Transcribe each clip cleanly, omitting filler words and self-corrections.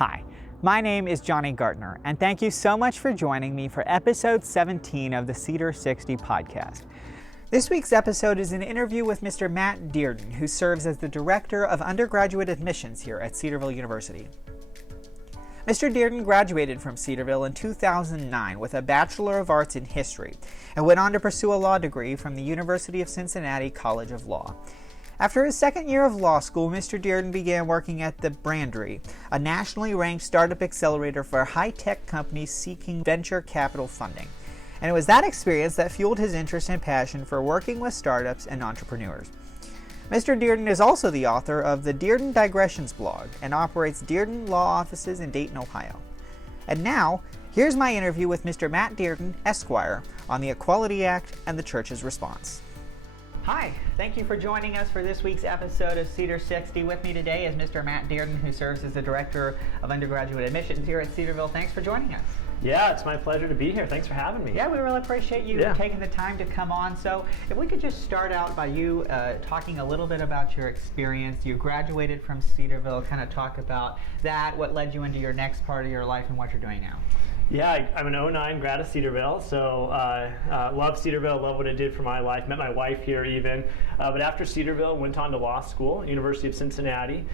Hi, my name is Johnny Gartner, and thank you so much for joining me for episode 17 of the Cedar60 Podcast. This week's episode is an interview with Mr. Matt Dearden, who serves as the Director of Undergraduate Admissions here at Cedarville University. Mr. Dearden graduated from Cedarville in 2009 with a Bachelor of Arts in History and went on to pursue a law degree from the University of Cincinnati College of Law. After his second year of law school, Mr. Dearden began working at the Brandery, a nationally ranked startup accelerator for high-tech companies seeking venture capital funding. And it was that experience that fueled his interest and passion for working with startups and entrepreneurs. Mr. Dearden is also the author of the Dearden Digressions blog and operates Dearden Law Offices in Dayton, Ohio. And now, here's my interview with Mr. Matt Dearden, Esquire, on the Equality Act and the Church's response. Hi, thank you for joining us for this week's episode of Cedar60. With me today is Mr. Matt Dearden, who serves as the Director of Undergraduate Admissions here at Cedarville. Thanks for joining us. Yeah, it's my pleasure to be here. Thanks for having me. Yeah, we really appreciate you taking the time to come on. So if we could just start out by you talking a little bit about your experience. You graduated from Cedarville, kind of talk about that, what led you into your next part of your life and what you're doing now. Yeah, I'm an 09 grad of Cedarville, so love Cedarville, love what it did for my life, met my wife here even. But after Cedarville, went on to law school, University of Cincinnati,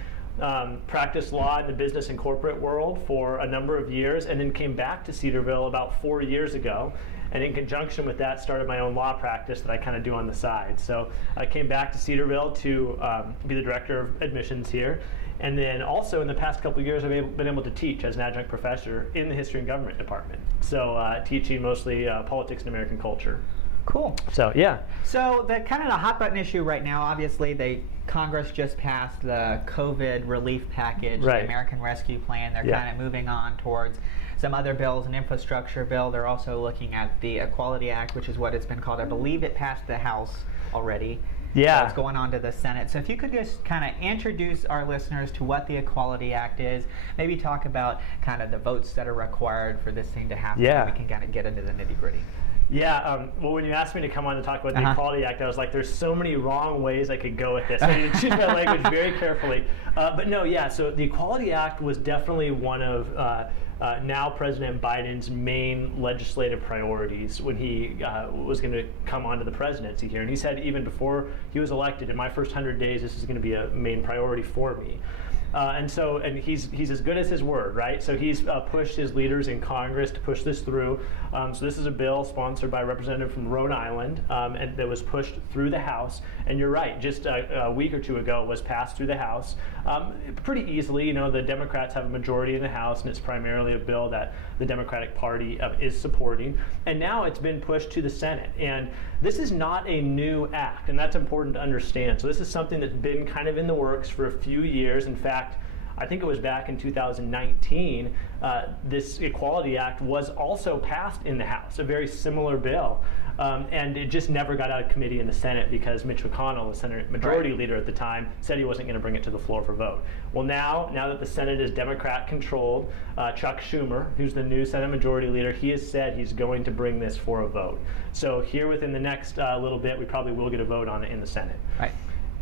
practiced law in the business and corporate world for a number of years, and then came back to Cedarville about 4 years ago. And in conjunction with that, started my own law practice that I kind of do on the side. So I came back to Cedarville to be the Director of Admissions here. And then also in the past couple of years, I've been able to teach as an adjunct professor in the History and Government Department. So teaching mostly politics and American culture. Cool. So yeah. So the kind of the hot button issue right now, obviously, Congress just passed the COVID relief package, right. The American Rescue Plan. They're kind of moving on towards some other bills, an infrastructure bill. They're also looking at the Equality Act, which is what it's been called. I believe it passed the House already. Yeah. So it's going on to the Senate. So if you could just kind of introduce our listeners to what the Equality Act is, maybe talk about kind of the votes that are required for this thing to happen. Yeah. We can kind of get into the nitty-gritty. Yeah, well, when you asked me to come on to talk about the Equality Act, I was like, there's so many wrong ways I could go with this. I need to choose my language very carefully. But no, yeah, so the Equality Act was definitely one of now President Biden's main legislative priorities when he was going to come onto the presidency here. And he said even before he was elected, in my first 100 days, this is going to be a main priority for me. And he's as good as his word, right? So he's pushed his leaders in Congress to push this through. So this is a bill sponsored by a representative from Rhode Island, and that was pushed through the House. And you're right, just a week or two ago, it was passed through the House pretty easily. You know, the Democrats have a majority in the House, and it's primarily a bill that the Democratic Party is supporting. And now it's been pushed to the Senate. And this is not a new act, and that's important to understand. So this is something that's been kind of in the works for a few years. In fact, I think it was back in 2019, this Equality Act was also passed in the House, a very similar bill. And it just never got out of committee in the Senate because Mitch McConnell, the Senate Majority Leader at the time, said he wasn't going to bring it to the floor for vote. Well, now that the Senate is Democrat-controlled, Chuck Schumer, who's the new Senate Majority Leader, he has said he's going to bring this for a vote. So here within the next little bit, we probably will get a vote on it in the Senate. Right.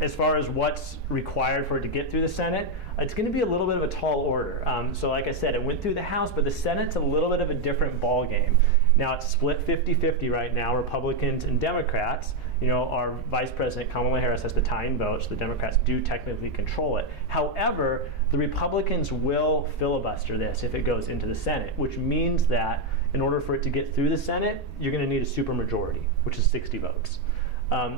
As far as what's required for it to get through the Senate, it's going to be a little bit of a tall order. So like I said, it went through the House, but the Senate's a little bit of a different ball game. Now it's split 50-50 right now, Republicans and Democrats. You know, our Vice President Kamala Harris has the tying vote, so the Democrats do technically control it. However, the Republicans will filibuster this if it goes into the Senate, which means that in order for it to get through the Senate, you're going to need a supermajority, which is 60 votes.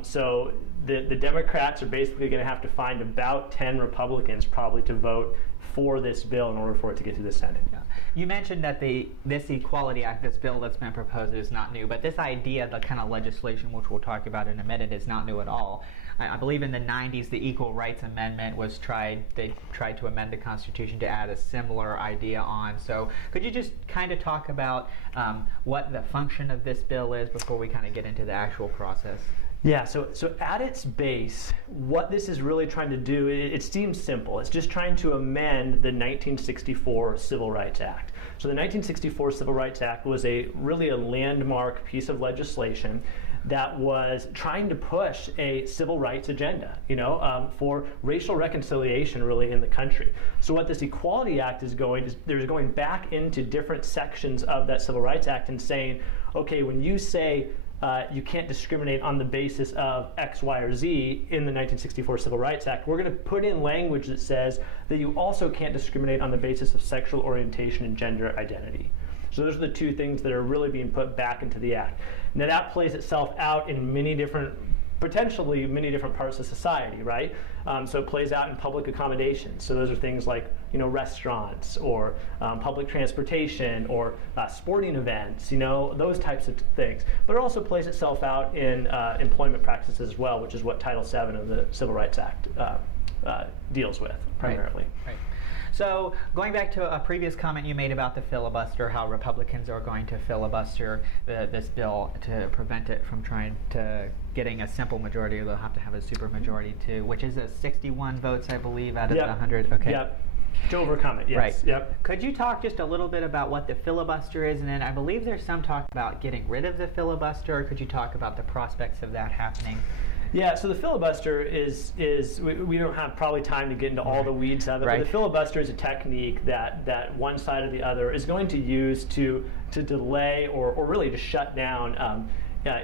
So the Democrats are basically going to have to find about 10 Republicans probably to vote for this bill in order for it to get to the Senate. Yeah. You mentioned that this Equality Act, this bill that's been proposed, is not new, but this idea, the kind of legislation, which we'll talk about in a minute, is not new at all. I believe in the 90s, the Equal Rights Amendment was they tried to amend the Constitution to add a similar idea on. So could you just kind of talk about what the function of this bill is before we kind of get into the actual process? Yeah, so at its base, what this is really trying to do, it seems simple. It's just trying to amend the 1964 Civil Rights Act. So the 1964 Civil Rights Act was really a landmark piece of legislation that was trying to push a civil rights agenda, for racial reconciliation really in the country. So what this Equality Act is there's going back into different sections of that Civil Rights Act and saying, okay, when you say you can't discriminate on the basis of X, Y, or Z in the 1964 Civil Rights Act, we're going to put in language that says that you also can't discriminate on the basis of sexual orientation and gender identity. So those are the two things that are really being put back into the act. Now that plays itself out in potentially many different parts of society, right? So it plays out in public accommodations. So those are things like, restaurants or public transportation or sporting events, those types of things. But it also plays itself out in employment practices as well, which is what Title VII of the Civil Rights Act deals with primarily. Right. So going back to a previous comment you made about the filibuster, how Republicans are going to filibuster this bill to prevent it from trying to getting a simple majority, or they'll have to have a super majority too, which is a 61 votes, I believe, out of the 100. Okay. Yep. To overcome it, yes. Right. Yep. Could you talk just a little bit about what the filibuster is? And then I believe there's some talk about getting rid of the filibuster. Could you talk about the prospects of that happening? Yeah, so the filibuster is we don't have probably time to get into all the weeds of it, but the filibuster is a technique that one side or the other is going to use to delay or really to shut down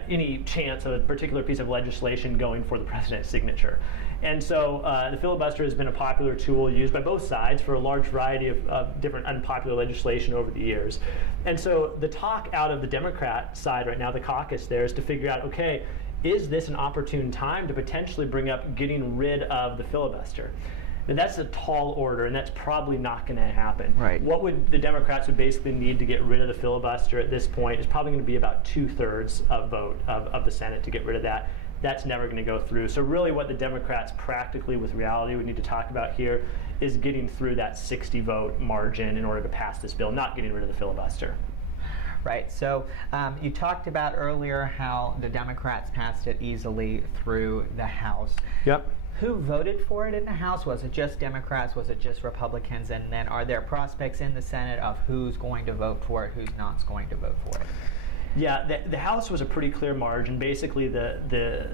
any chance of a particular piece of legislation going for the president's signature. And so the filibuster has been a popular tool used by both sides for a large variety of different unpopular legislation over the years. And so the talk out of the Democrat side right now, the caucus there, is to figure out, okay, is this an opportune time to potentially bring up getting rid of the filibuster? And that's a tall order, and that's probably not going to happen. Right. What would the Democrats would basically need to get rid of the filibuster at this point is probably going to be about 2/3 of vote of the Senate to get rid of that. That's never going to go through. So really what the Democrats practically with reality would need to talk about here is getting through that 60 vote margin in order to pass this bill, not getting rid of the filibuster. Right, so you talked about earlier how the Democrats passed it easily through the House. Yep. Who voted for it in the House? Was it just Democrats? Was it just Republicans? And then are there prospects in the Senate of who's going to vote for it, who's not going to vote for it? Yeah, the House was a pretty clear margin. Basically, the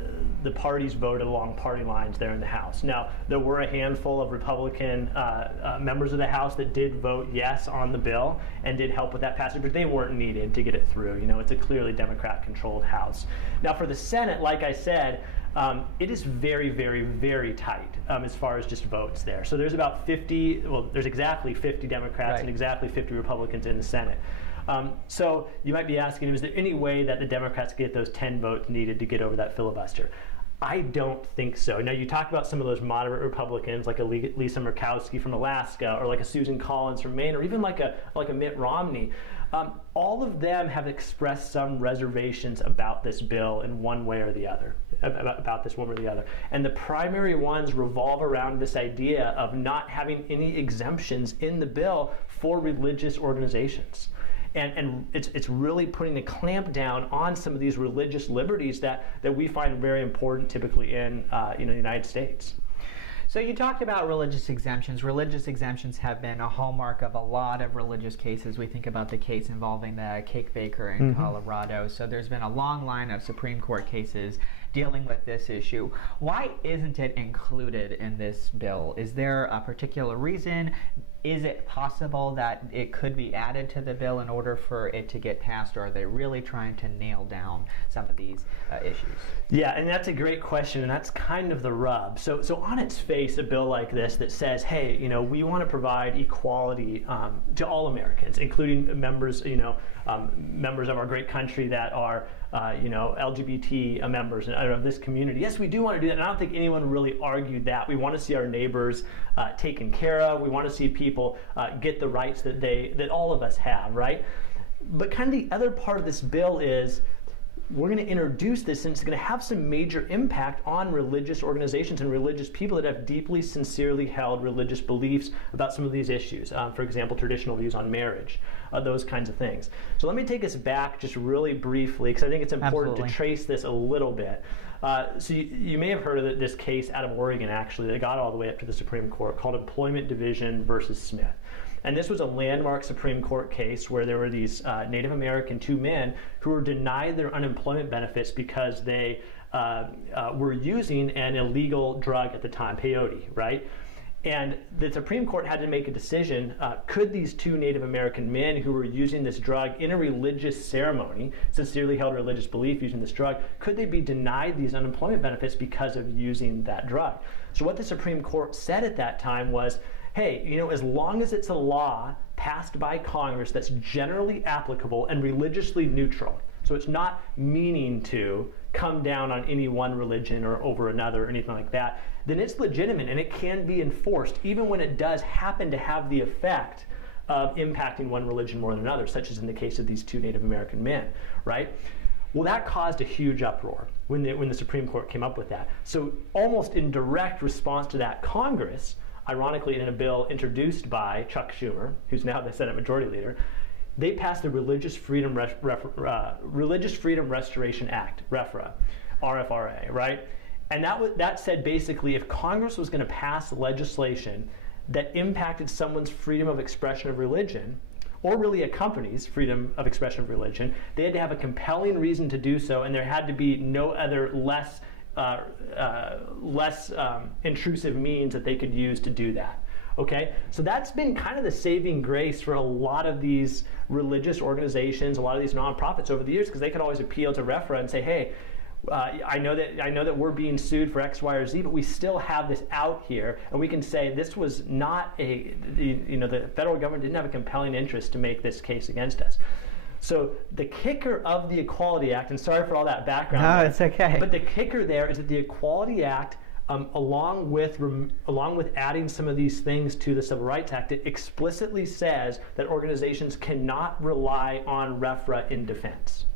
parties voted along party lines there in the House. Now, there were a handful of Republican members of the House that did vote yes on the bill and did help with that passage, but they weren't needed to get it through. It's a clearly Democrat-controlled House. Now, for the Senate, like I said, it is very, very, very tight as far as just votes there. So there's about there's exactly 50 Democrats and exactly 50 Republicans in the Senate. So you might be asking, is there any way that the Democrats get those 10 votes needed to get over that filibuster? I don't think so. Now, you talk about some of those moderate Republicans, like a Lisa Murkowski from Alaska, or like a Susan Collins from Maine, or even like a Mitt Romney. All of them have expressed some reservations about this bill in one way or the other, about this one or the other. And the primary ones revolve around this idea of not having any exemptions in the bill for religious organizations. And it's really putting a clamp down on some of these religious liberties that we find very important typically in the United States. So you talked about religious exemptions. Religious exemptions have been a hallmark of a lot of religious cases. We think about the case involving the cake baker in Colorado. So there's been a long line of Supreme Court cases dealing with this issue. Why isn't it included in this bill? Is there a particular reason? Is it possible that it could be added to the bill in order for it to get passed, or are they really trying to nail down some of these issues? Yeah, and that's a great question, and that's kind of the rub. So on its face, a bill like this that says, hey, we want to provide equality to all Americans, including members of our great country that are LGBT members of this community. Yes, we do want to do that, and I don't think anyone really argued that. We want to see our neighbors taken care of. We want to see people get the rights that all of us have, right? But kind of the other part of this bill is we're going to introduce this, and it's going to have some major impact on religious organizations and religious people that have deeply, sincerely held religious beliefs about some of these issues. For example, traditional views on marriage, those kinds of things. So let me take us back just really briefly, because I think it's important to trace this a little bit. So you may have heard of this case out of Oregon, actually, that got all the way up to the Supreme Court, called Employment Division versus Smith. And this was a landmark Supreme Court case where there were these Native American two men who were denied their unemployment benefits because they were using an illegal drug at the time, peyote, right? And the Supreme Court had to make a decision, could these two Native American men who were using this drug in a religious ceremony, sincerely held religious belief using this drug, could they be denied these unemployment benefits because of using that drug? So what the Supreme Court said at that time was, hey, as long as it's a law passed by Congress that's generally applicable and religiously neutral, so it's not meaning to come down on any one religion or over another or anything like that, then it's legitimate and it can be enforced even when it does happen to have the effect of impacting one religion more than another, such as in the case of these two Native American men, right? Well, that caused a huge uproar when the Supreme Court came up with that. So almost in direct response to that, Congress, ironically in a bill introduced by Chuck Schumer, who's now the Senate Majority Leader, they passed the Religious Freedom Restoration Act, RFRA, right? And that said basically if Congress was going to pass legislation that impacted someone's freedom of expression of religion, or really a company's freedom of expression of religion, they had to have a compelling reason to do so, and there had to be no other less intrusive means that they could use to do that. Okay, so that's been kind of the saving grace for a lot of these religious organizations, a lot of these nonprofits over the years, because they could always appeal to RFRA and say, hey, I know that we're being sued for X, Y, or Z, but we still have this out here, and we can say this was not the federal government didn't have a compelling interest to make this case against us. So the kicker of the Equality Act, and sorry for all that background. No, it's okay. But the kicker there is that the Equality Act, along with adding some of these things to the Civil Rights Act, it explicitly says that organizations cannot rely on RFRA in defense.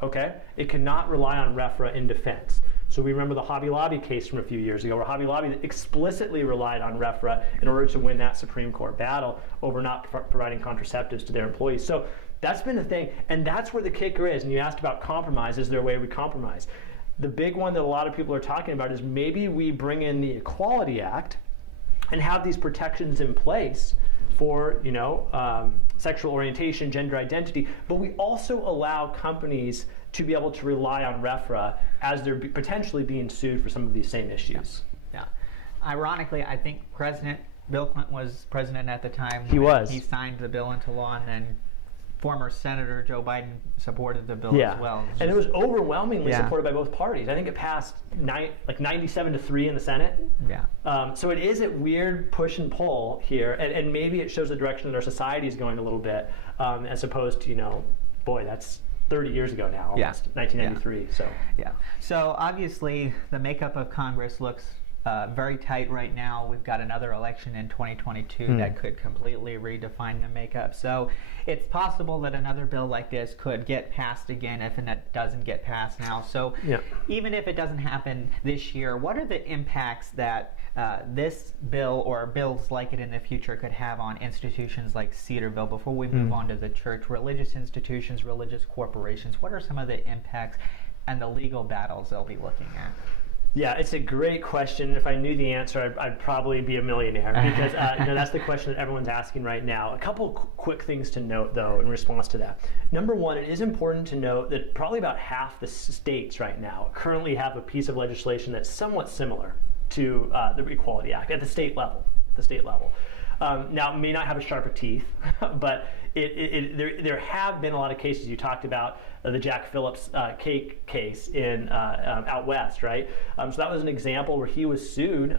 Okay? It cannot rely on RFRA in defense. So we remember the Hobby Lobby case from a few years ago, where Hobby Lobby explicitly relied on RFRA in order to win that Supreme Court battle over not providing contraceptives to their employees. So that's been the thing, and that's where the kicker is. And you asked about compromise. Is there a way we compromise? The big one that a lot of people are talking about is maybe we bring in the Equality Act and have these protections in place for sexual orientation, gender identity, but we also allow companies to be able to rely on RFRA as they're potentially being sued for some of these same issues. Yeah. Ironically, I think Bill Clinton was president at the time. He was. He signed the bill into law, and then former Senator Joe Biden supported the bill as well. And it was overwhelmingly supported by both parties. I think it passed 97-3 in the Senate. Yeah. So it is a weird push and pull here, and maybe it shows the direction that our society is going a little bit, as opposed to, that's 30 years ago now, almost, 1993. Yeah. So obviously the makeup of Congress looks very tight right now. We've got another election in 2022 that could completely redefine the makeup. So it's possible that another bill like this could get passed again if it doesn't get passed now. So even if it doesn't happen this year, what are the impacts that this bill or bills like it in the future could have on institutions like Cedarville? Before we move on to the church, religious institutions, religious corporations, what are some of the impacts and the legal battles they'll be looking at? Yeah, it's a great question. If I knew the answer, I'd probably be a millionaire, because that's the question that everyone's asking right now. A couple quick things to note, though, in response to that. Number one, it is important to note that probably about half the states right now currently have a piece of legislation that's somewhat similar to the Equality Act at the state level. Now, it may not have as sharper teeth, but there have been a lot of cases. You talked about the Jack Phillips cake case in out west, right? So that was an example where he was sued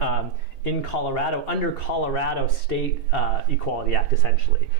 in Colorado under Colorado State Equality Act, essentially.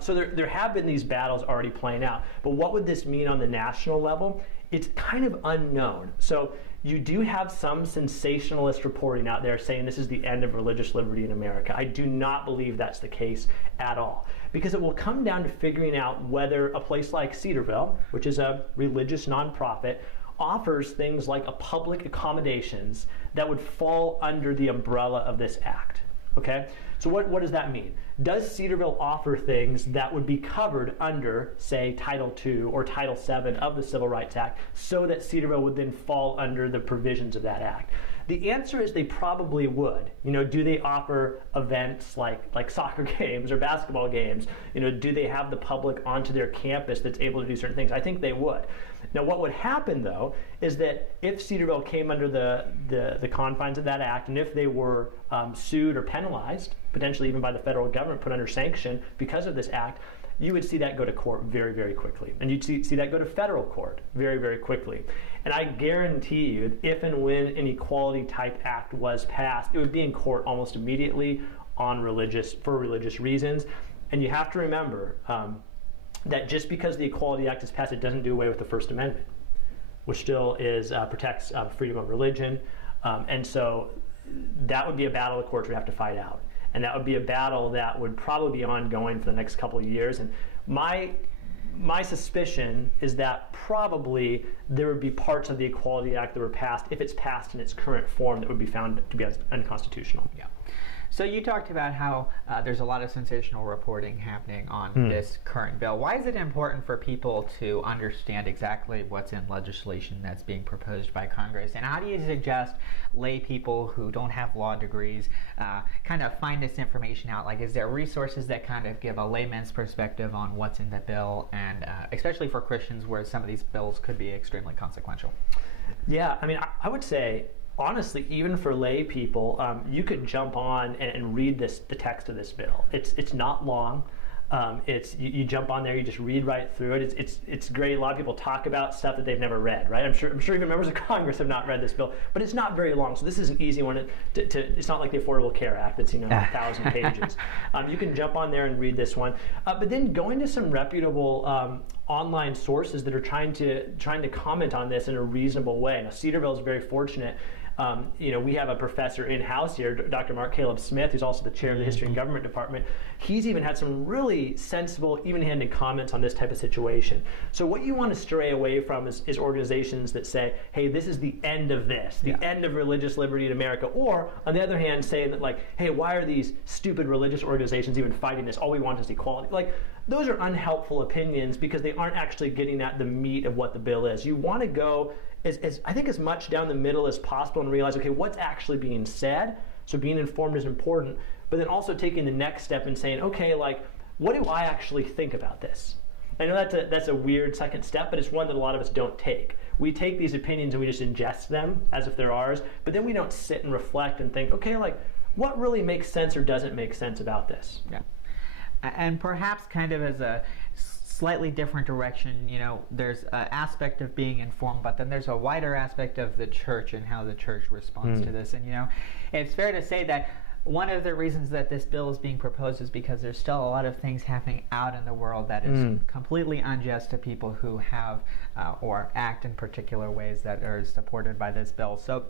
So there have been these battles already playing out. But what would this mean on the national level? It's kind of unknown. So you do have some sensationalist reporting out there saying this is the end of religious liberty in America. I do not believe that's the case at all, because it will come down to figuring out whether a place like Cedarville, which is a religious nonprofit, offers things like a public accommodations that would fall under the umbrella of this act. Okay, so what does that mean? Does Cedarville offer things that would be covered under, say, Title II or Title VII of the Civil Rights Act, so that Cedarville would then fall under the provisions of that act? The answer is they probably would. Do they offer events like soccer games or basketball games? Do they have the public onto their campus that's able to do certain things? I think they would. Now, what would happen, though, is that if Cedarville came under the confines of that act, and if they were sued or penalized, potentially even by the federal government, put under sanction because of this act, you would see that go to court very, very quickly. And you'd see that go to federal court very, very quickly. And I guarantee you, if and when an equality type act was passed, it would be in court almost immediately for religious reasons. And you have to remember that just because the Equality Act is passed, it doesn't do away with the First Amendment, which still protects freedom of religion. And so that would be a battle the courts would have to fight out. And that would be a battle that would probably be ongoing for the next couple of years. And my suspicion is that probably there would be parts of the Equality Act that were passed, if it's passed in its current form, that would be found to be unconstitutional. Yeah. So you talked about how there's a lot of sensational reporting happening on this current bill. Why is it important for people to understand exactly what's in legislation that's being proposed by Congress? And how do you suggest lay people who don't have law degrees kind of find this information out? Like, is there resources that kind of give a layman's perspective on what's in the bill, and especially for Christians where some of these bills could be extremely consequential? Yeah, I mean, I would say, honestly, even for lay people, you could jump on and read the text of this bill. It's not long. You jump on there, you just read right through it. It's great. A lot of people talk about stuff that they've never read, right? I'm sure even members of Congress have not read this bill, but it's not very long. So this is an easy one it's not like the Affordable Care Act that's 1,000 pages. You can jump on there and read this one, but then going to some reputable online sources that are trying to comment on this in a reasonable way. Now, Cedarville is very fortunate. We have a professor in-house here, Dr. Mark Caleb Smith, who's also the chair of the History and Government Department. He's even had some really sensible, even-handed comments on this type of situation. So what you want to stray away from is organizations that say, hey, this is the end of this, the end of religious liberty in America. Or, on the other hand, saying that, like, hey, why are these stupid religious organizations even fighting this? All we want is equality. Like, those are unhelpful opinions because they aren't actually getting at the meat of what the bill is. You want to go as much down the middle as possible and realize, okay, what's actually being said? So being informed is important, but then also taking the next step and saying, okay, like, what do I actually think about this? I know that's a weird second step, but it's one that a lot of us don't take. We take these opinions and we just ingest them as if they're ours, but then we don't sit and reflect and think, okay, like, what really makes sense or doesn't make sense about this? Yeah. And perhaps kind of as a slightly different direction, there's an aspect of being informed, but then there's a wider aspect of the church and how the church responds to this. And, it's fair to say that one of the reasons that this bill is being proposed is because there's still a lot of things happening out in the world that is completely unjust to people who have or act in particular ways that are supported by this bill. So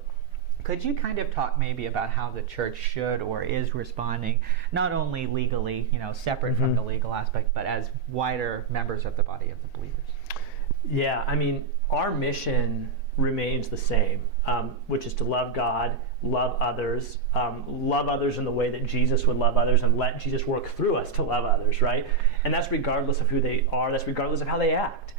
could you kind of talk maybe about how the church should or is responding, not only legally, separate from the legal aspect, but as wider members of the body of the believers? Yeah, I mean, our mission remains the same, which is to love God, love others in the way that Jesus would love others, and let Jesus work through us to love others, right? And that's regardless of who they are, that's regardless of how they act.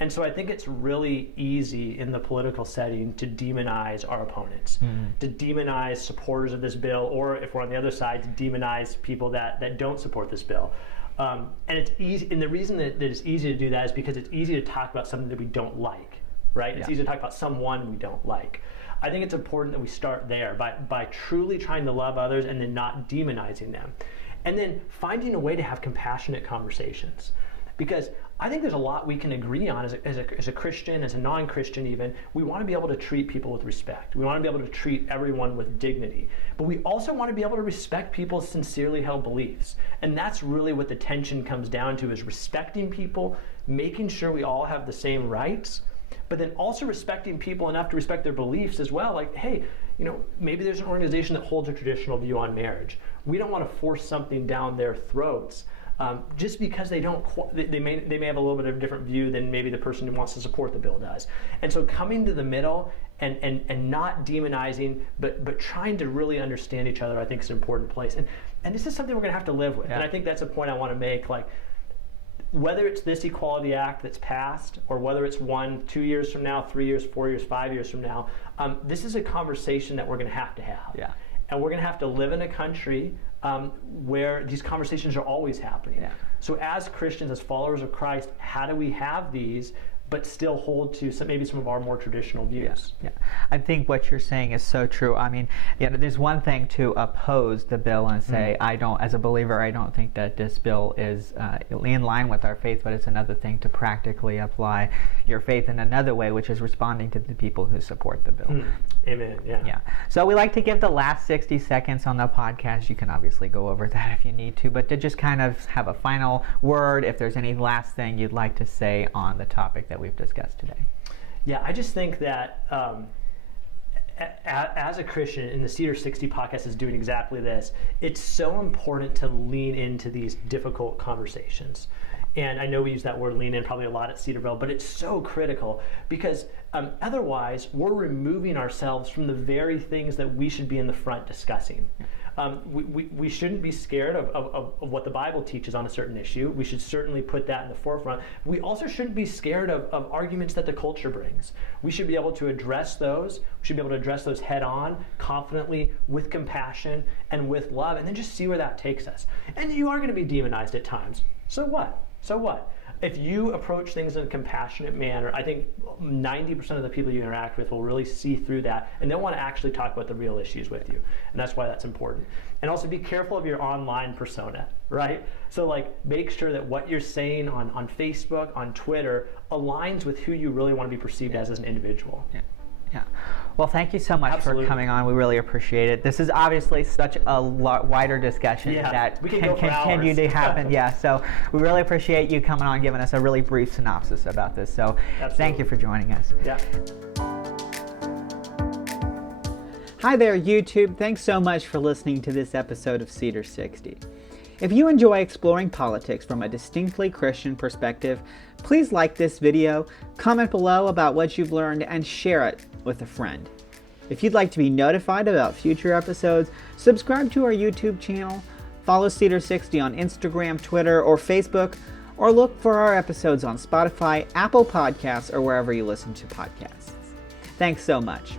And so I think it's really easy in the political setting to demonize our opponents, to demonize supporters of this bill, or if we're on the other side, to demonize people that don't support this bill. And it's easy, and the reason that it's easy to do that is because it's easy to talk about something that we don't like, right? Yeah. It's easy to talk about someone we don't like. I think it's important that we start there by truly trying to love others and then not demonizing them. And then finding a way to have compassionate conversations. Because I think there's a lot we can agree on as a Christian, as a non-Christian even. We want to be able to treat people with respect. We want to be able to treat everyone with dignity. But we also want to be able to respect people's sincerely held beliefs. And that's really what the tension comes down to, is respecting people, making sure we all have the same rights, but then also respecting people enough to respect their beliefs as well. Like, hey, maybe there's an organization that holds a traditional view on marriage. We don't want to force something down their throats. Just because they may have a little bit of a different view than maybe the person who wants to support the bill does. And so coming to the middle and not demonizing, but trying to really understand each other, I think is an important place. And this is something we're going to have to live with. Yeah. And I think that's a point I want to make. Like, whether it's this Equality Act that's passed, or whether it's 1, 2 years from now, 3 years, 4 years, 5 years from now, this is a conversation that we're going to have. Yeah. And we're going to have to live in a country where these conversations are always happening. Yeah. So as Christians, as followers of Christ, how do we have these but still hold to maybe some of our more traditional views? Yeah. I think what you're saying is so true. I mean, there's one thing to oppose the bill and say, as a believer, I don't think that this bill is in line with our faith, but it's another thing to practically apply your faith in another way, which is responding to the people who support the bill. Amen. Yeah. So we like to give the last 60 seconds on the podcast. You can obviously go over that if you need to, but to just kind of have a final word, if there's any last thing you'd like to say on the topic that we've discussed today. Yeah, I just think that as a Christian, and the Cedar60 Podcast is doing exactly this, it's so important to lean into these difficult conversations. And I know we use that word lean in probably a lot at Cedarville, but it's so critical because otherwise we're removing ourselves from the very things that we should be in the front discussing. We shouldn't be scared of what the Bible teaches on a certain issue. We should certainly put that in the forefront. We also shouldn't be scared of arguments that the culture brings. We should be able to address those. We should be able to address those head on, confidently, with compassion, and with love, and then just see where that takes us. And you are going to be demonized at times. So what? If you approach things in a compassionate manner, I think 90% of the people you interact with will really see through that, and they'll want to actually talk about the real issues with you. And that's why that's important. And also be careful of your online persona, right? So make sure that what you're saying on Facebook, on Twitter, aligns with who you really want to be perceived as an individual. Yeah. Well, thank you so much for coming on. We really appreciate it. This is obviously such a wider discussion that can continue to happen. So we really appreciate you coming on, giving us a really brief synopsis about this. So Thank you for joining us. Yeah. Hi there, YouTube. Thanks so much for listening to this episode of Cedar60. If you enjoy exploring politics from a distinctly Christian perspective, please like this video, comment below about what you've learned, and share it with a friend. If you'd like to be notified about future episodes, subscribe to our YouTube channel, follow Cedar60 on Instagram, Twitter, or Facebook, or look for our episodes on Spotify, Apple Podcasts, or wherever you listen to podcasts. Thanks so much.